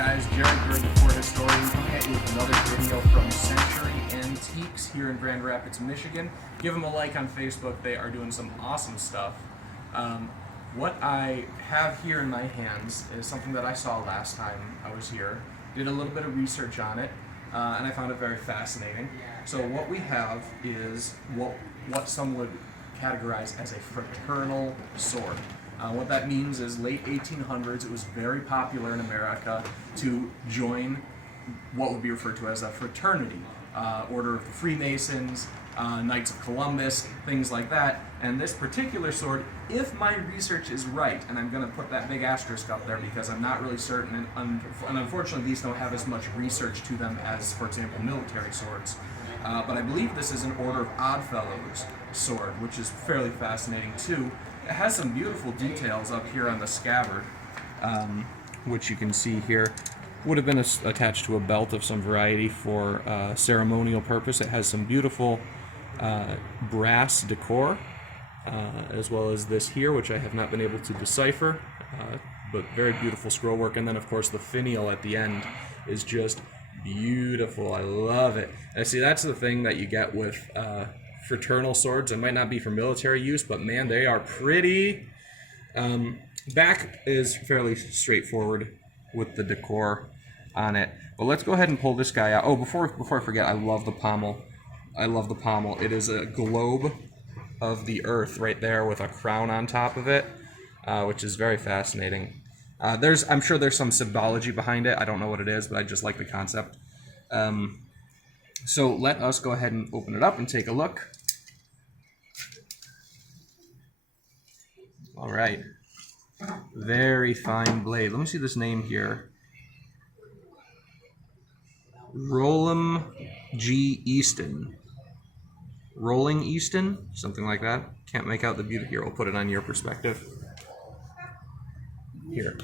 guys? Jared here, the Fort Historian, coming at you with another video from Century Antiques here in Grand Rapids, Michigan. Give them a like on Facebook. They are doing some awesome stuff. What I have here in my hands is something that I saw last time I was here. Did a little bit of research on it, and I found it very fascinating. So what we have is what some would categorize as a fraternal sword. What that means is late 1800s, it was very popular in America to join what would be referred to as a fraternity, Order of the Freemasons, Knights of Columbus, things like that. And this particular sword, if my research is right, and I'm going to put that big asterisk up there because I'm not really certain, and unfortunately these don't have as much research to them as, for example, military swords. But I believe this is an Order of Oddfellows sword, which is fairly fascinating too. It has some beautiful details up here on the scabbard, which you can see here. Would have been attached to a belt of some variety for ceremonial purpose. It has some beautiful brass decor, as well as this here, which I have not been able to decipher, but very beautiful scroll work. And then, of course, the finial at the end is just beautiful. I love it. And see, that's the thing that you get with fraternal swords. It might not be for military use, but man, they are pretty. Back is fairly straightforward with the decor on it. But let's go ahead and pull this guy out. Oh, before I forget, I love the pommel. I love the pommel. It is a globe of the earth right there with a crown on top of it, which is very fascinating. I'm sure there's some symbology behind it. I don't know what it is, but I just like the concept. So let us go ahead and open it up and take a look. All right. Very fine blade. Let me see this name here. Rollum G. Easton. Rolling Easton? Something like that. Can't make out the beauty here. We'll put it on your perspective. Here.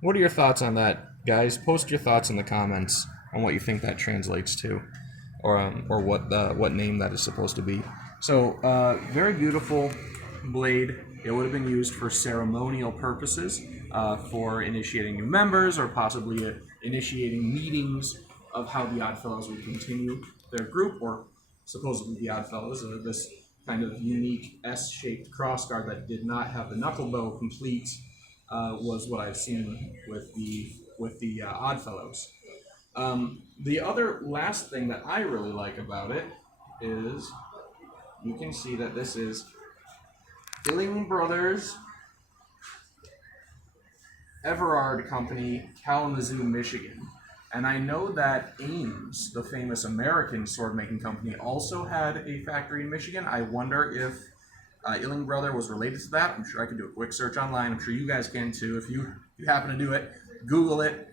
What are your thoughts on that, guys? Post your thoughts in the comments on what you think that translates to, or what name that is supposed to be. So, very beautiful blade. It would have been used for ceremonial purposes, for initiating new members, or possibly initiating meetings of how the Oddfellows would continue their group, or supposedly the Oddfellows, this kind of unique S-shaped crossguard that did not have the knuckle bow complete, was what I've seen with the Oddfellows. The other last thing that I really like about it is you can see that this is Illing Brothers Everard Company, Kalamazoo, Michigan. And I know that Ames, the famous American sword-making company, also had a factory in Michigan. I wonder if Illing Brother was related to that. I'm sure I could do a quick search online. I'm sure you guys can too. If you happen to do it, Google it.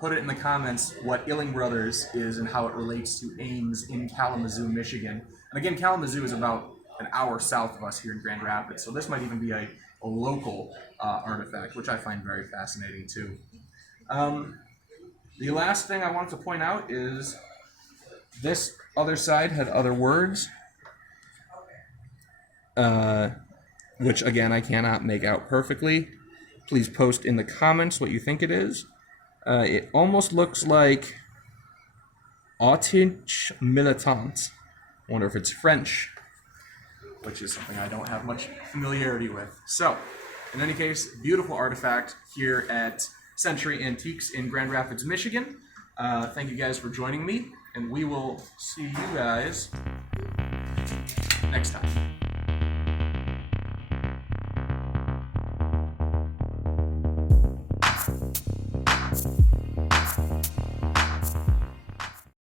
Put it in the comments what Illing Brothers is and how it relates to Ames in Kalamazoo, Michigan. And again, Kalamazoo is about an hour south of us here in Grand Rapids, so this might even be a local artifact, which I find very fascinating too. The last thing I wanted to point out is this other side had other words, which again I cannot make out perfectly. Please post in the comments what you think it is. It almost looks like Autinche Militant. I wonder if it's French, which is something I don't have much familiarity with. So, in any case, beautiful artifact here at Century Antiques in Grand Rapids, Michigan. Thank you guys for joining me, and we will see you guys next time.